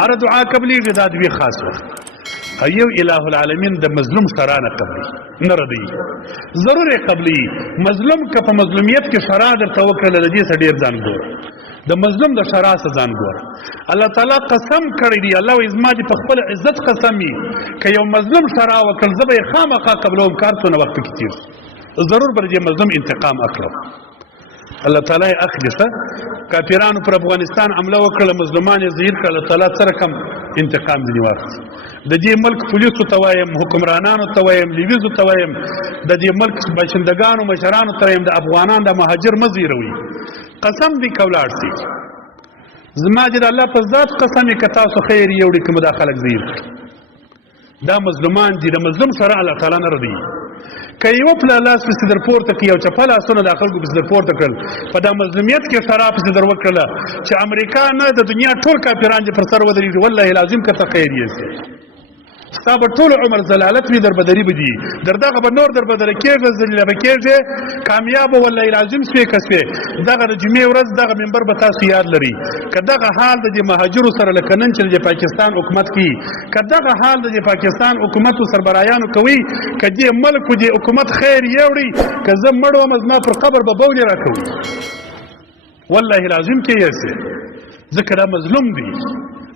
هر دعا قبلېږي دا دوی خاص وخت یو اله العالمین د مظلوم سره نه قبلي نه ردي ضرور قبلي مظلوم که په مظلومیت کې شرع درته وکړله د دې څه ډېر ځان ګوره د مظلوم د شرع څه ځان ګوره الله تعالی قسم کړی دی الله وایي زما دې په خپل عزت قسم وي که یو مظلوم شرع وکړ زه به یې خامخا قبلوم کار څونه وخت پکې تېر ضرور به د دې مظلوم انتقام اخلم الله تعالی اخلي څه کافرانو پر افغانستان حمله وکړه مظلومان یې ظهیر کړه الله تعالی سره کم انتقام ځینې واخیست د دې ملک پولیسو ته وایم حکمرانانو ته وایم لیویزو ته وایم د دې ملک باشندګانو مشرانو ته وایم د افغانان د مهاجر مه ځیروئ قسم دی که ولاړ سي زما دې د الله په ذات قسم یې که تاسو خیر یوړي که مو دا خلک ځیر دا مظلومان دي د مظلوم سره الله تعالی نه ردوي که یو پله لاس پسې در پورته کړي او چپه لاسونه دا خلکو پسې در پورته کړل په دا مظلومیت کې شرع پسې در وکړله چې امریکا نه د دنیا ټول کافران دې پر سر ودرېږي والله لازم که ته خیر یې سي ستا به ټول عمر ضلالت وي در بدري به دي در دغه به نور در بدله کېږي ذلیله به کېږي کامیابه والله لازم سوې که سوې دغه د جمعې ورځ دغه منبر به تاسو یاد لري که دغه حال د دې مهاجرو سره لکه نن چې د پاکستان حکومت کوي که دغه حال د پاکستان حکومتو سربرایانو کوي که دې ملک و دې حکومت خیر یوړي که زه مړ وم زما پر قبر به بولې راکوي والله لازم کې یې سي ځکه دا مظلوم دی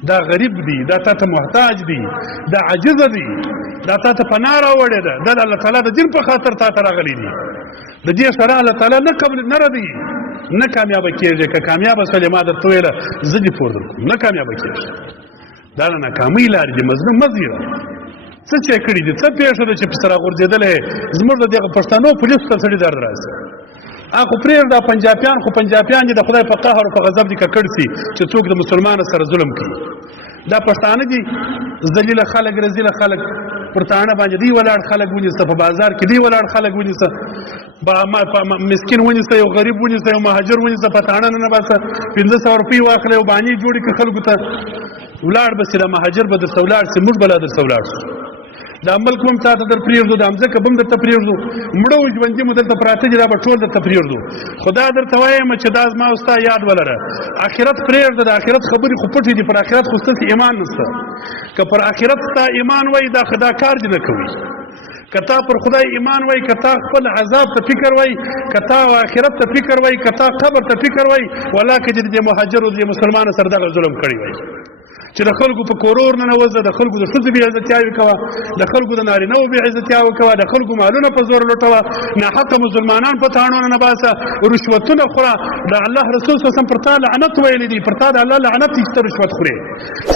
دا غریب دی دا تا ته محتاج دی دا عاجز دی دا تا ته پناه راوړې ده دا د الله تعالی د دین په خاطر تا ته راغلی دی د دې سره الله تعالی نه قبل نه ردي نه کامیابه کېږي که کامیابه سولې ما درته ویله زه دې پور درکړم نه کامیابه کېږي دا د ناکامۍ لارې دي مظلوم مه ځیره څه چې کړي دي څه پېښه ده چې پسې راغورځېدلی زموږ د دغه پښتنو پولیسو ته سړي درد راسي خو پرېږده پنجابیان خو پنجابیان دي د خدای په قهر او په غضب دي ککړ سي چې څوک د مسلمانو سره ظلم کوي دا پښتانه دي ذلیله خلک رزیله خلک پر تاڼه باندې دی ولاړ خلک ونیسه په بازار کې دی ولاړ خلک ونیسه مسکین ونیسه یو غریب ونیسه یو مهاجر ونیسه په تاڼه ننباسه 1500 روپۍ واخلې او بانې جوړې کړي خلکو ته ولاړ به سي دا مهاجر به درته ولاړ سي موږ به لا درته ولاړ شو دا ملک هم تا ته در پرېږدو دا مځکه به هم درته پرېږدو مړه و ژوندي مو دلته پراته دي دا به ټول درته پرېږدو خو دا درته وایم چې دا زما او ستا یاد ولره آخرت پرېږده د آخرت خبرې خو پټې دي پر آخرت خو ستاسې ایمان نشته که پر آخرت ستا ایمان وایي دا کار دې نه کوي که تا پر خدای ایمان وای که تا خپل عذاب ته فکر وای که تا آخرت ته فکر وای که تا قبر ته فکر وای والله که دې مهاجرو د مسلمانو سره دغه ظلم کړی وای چې د خلکو په کورور نه نوځه د خلکو د ښځو بې عزتیاوې کوه د خلکو د نارینهو بې عزتیاوې کوه د خلکو مالونه په زور لوټوه ناحقه مسلمانان په تاڼو نه باسه رشوتونه خوره د الله رسول صلی الله علیه وسلم پر تا لعنت ویلی دی پر تا د الله لعنت دی چې ته رشوت خورې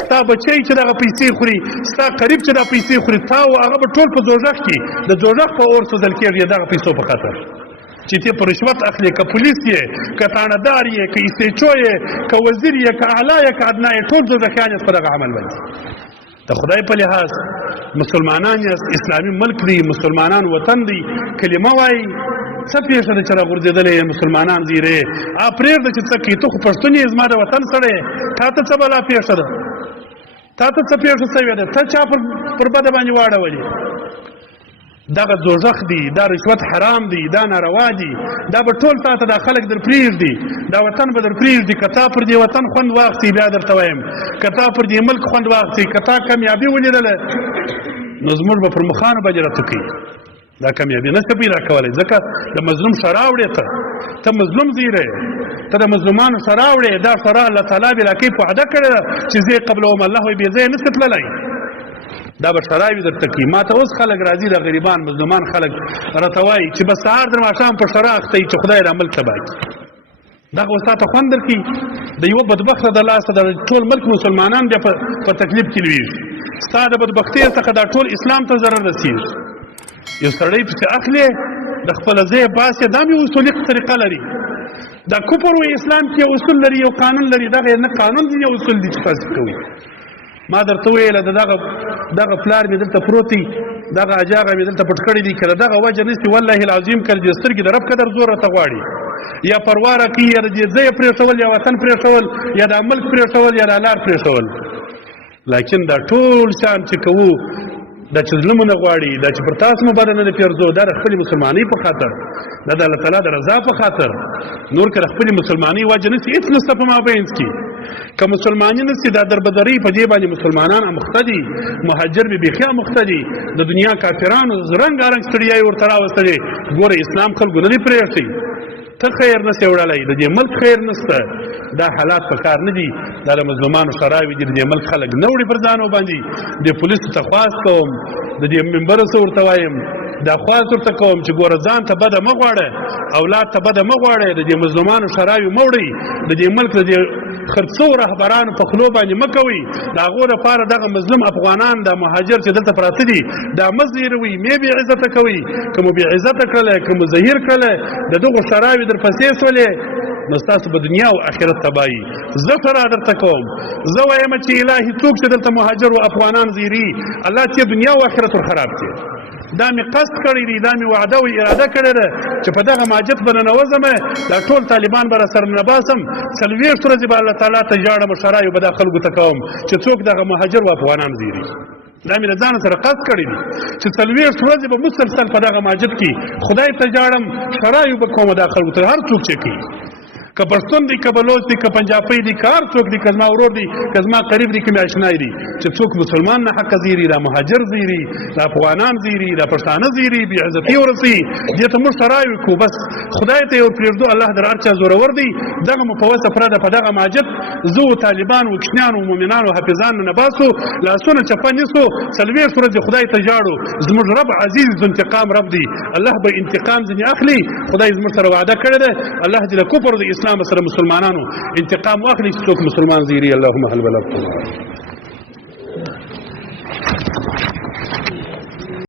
ستا بچی چې دغه پیسې خوري ستا قریب چې دا پیسې خوري تا او هغه به ټول په دوزخ کې د دوزخ په اور سوځل کېږي دغه پیسو په خاطر چې ته پر رشوت اخلي که پولیس یې که تاڼهدار یې که ایسېچو یې که وزیر یې که اعلی یې که ادنا یې ټول دوزخیان یې په دغه عمل باندې د خدای په لحاظ مسلمانان یاست اسلامي ملک دی مسلمانان وطن دی کلمه وایي څه پېښه ده چې راغورځېدلی مسلمانان زیرې پرېږده چې څه کوي ته خو پښتون یې زما د وطن سړی تا ته څه بلا پېښه ده تا ته څه پېښه سوې ده ته چا پر بده باندې واړولې دغه دوزخ دی دا رشوت حرام دی دا ناروا دی دا به ټول تا ته دا خلک در پرېږدي دا وطن به در پرېږدي که تا پر دې وطن خوند واخلي بیا درته وایم که تا پر دې ملک خوند واخلي که تا کامیابي ولیدله نو زموږ به پر مخانو باندې راته کوي دا کامیابي نه شته پیدا کولی ځکه د مظلوم شرع وړې ته مظلوم زیری ته د مظلومانو شرع وړې دا شرع الله تعالی بلاکۍ په وعده کړې ده چې زه یې قبلوم الله وایي بې ځایه نشي تللی دا به شراوي درته کوي ما ته اوس خلک راځي د غریبان مظلومان خلک راته وایي چې بس سهار در ماښام په شرع اخته چې خدای دا ملک تباه کړي دغه اوس تا ته خوند درکوي د یوه بدبخته د لاسه د ټول ملک مسلمانان بیا په تکلیف کې لویږي ستا د بدبختۍ څخه دا ټول اسلام ته ضرر رسېږي یو سړی پسې اخلې د خپله ځایه باسې دا مې اصولي طریقه لري دا کفر و اسلام کې اصول لري یو قانون لري دغه نه قانون دي یو اصول دي چې فاسد کوي ما درته ویله دغه پلار مې دلته پروت دی دغه اجاغه مې دلته پټ کړی دی که د دغه وجه نشي والله العظیم که د سترګې د رب قدر زور راته غواړي یا پروا راکوي یا د دې ځایه پرېښول یا وطن پرېښول یا دا ملک پرېښول یا دا لار پرېښول لیکن دا ټول شان چې کوو دا چې ظلمونه غواړي دا چې پر تاسو مو بده نه پیرزو دا د خپلې مسلمانۍ په خاطر دا د الله تعالی د رضا په خاطر نور که د خپلې مسلمانۍ وجه نشي هېڅ نشته په مابینځ کې که مسلمانی نسی دا دربدری په دې باندې مسلمانان امخته دي، مهاجر به بیخي امخته دي، د دنیا کافرانو رنګارنګ ستړیاوې ورته راوستلې. ګوره اسلام خلکو نه دي پرېښی، ته خیر نسې وړلی، د دې ملک خیر نسته. دا حالات په کار نه دي، دا د مظلومانو شراوې دي، د دې ملک خلک نه وړي پر ځانو باندې. د پولیسو ته خواست کوم، د دې ممبره څه ورته وایم، دا خواست ورته کوم چې ګوره ځان ته بده مه غواړه، اولاد ته بده مه غواړئ، د دې مظلومانو شراوې مه وړئ، د دې ملک د دې خرڅو رهبرانو په خلو باندې مه کوئ. د هغو لپاره دغه مظلوم افغانان دا مهاجر چې دلته پراته دي دا مه زیروئ، مې بې عزته کوئ. که مو بې عزته کړلی، که مو زهیر کړلی، د دغو شراوې در پسې سولې، نو ستاسو په دنیا او آخرت تباهي. زه سره درته کوم، زه وایم چې الهي څوک چې دلته مهاجر و افغانان زیري، الله چې دنیا او آخرت ور خراب کړي. دا مې قصد کړی دی، دا مې وعده او اراده کړې ده چې په دغه ماجت به ننوځم، دا ټول طالبان به راسره نباسم، 40 ورځې به الله تعالی ته ژاړم، شرایو به دا خلکو ته کوم چې څوک دغه مهاجر و افغانان زیري. دا مې له ځان سره قصد کړی دی چې 40 ورځې به مسلسل په دغه ماجت کې خدای ته ژاړم، شرایو به کوم دا خلکو ته، هر څوک چې کوي، که پښتون دی، که بلوچ دی، که پنجابی دی، که هر څوک دی، که زما ورور دی، که زما قریب دی، که مې اشنای دی، چې څوک مسلمان نه حق زیري، دا مهاجر زیري، دا افغانان زیري، دا پښتانه زیري، بې عزتي ورسي، دې ته موږ شرایو کوو. بس خدای ته یې ورپرېږدو، الله در هر چا زورور دی. دغه مفوسه پرده په دغه ماجت زه و طالبان و کشمیان و مؤمنان و حافظان نه باسو، لاسونه چپه نیسو، 40 ورځې خدای ته ژاړو. زموږ رب عزیز ذو انتقام رب دی، الله به انتقام ځینې اخلي. خدای زموږ سره وعده کړې ده، الله دې د کفر د اسلام سره مسلمانانو انتقام واخلي چې څوک مسلمان زیري. اللهم حل بلغت.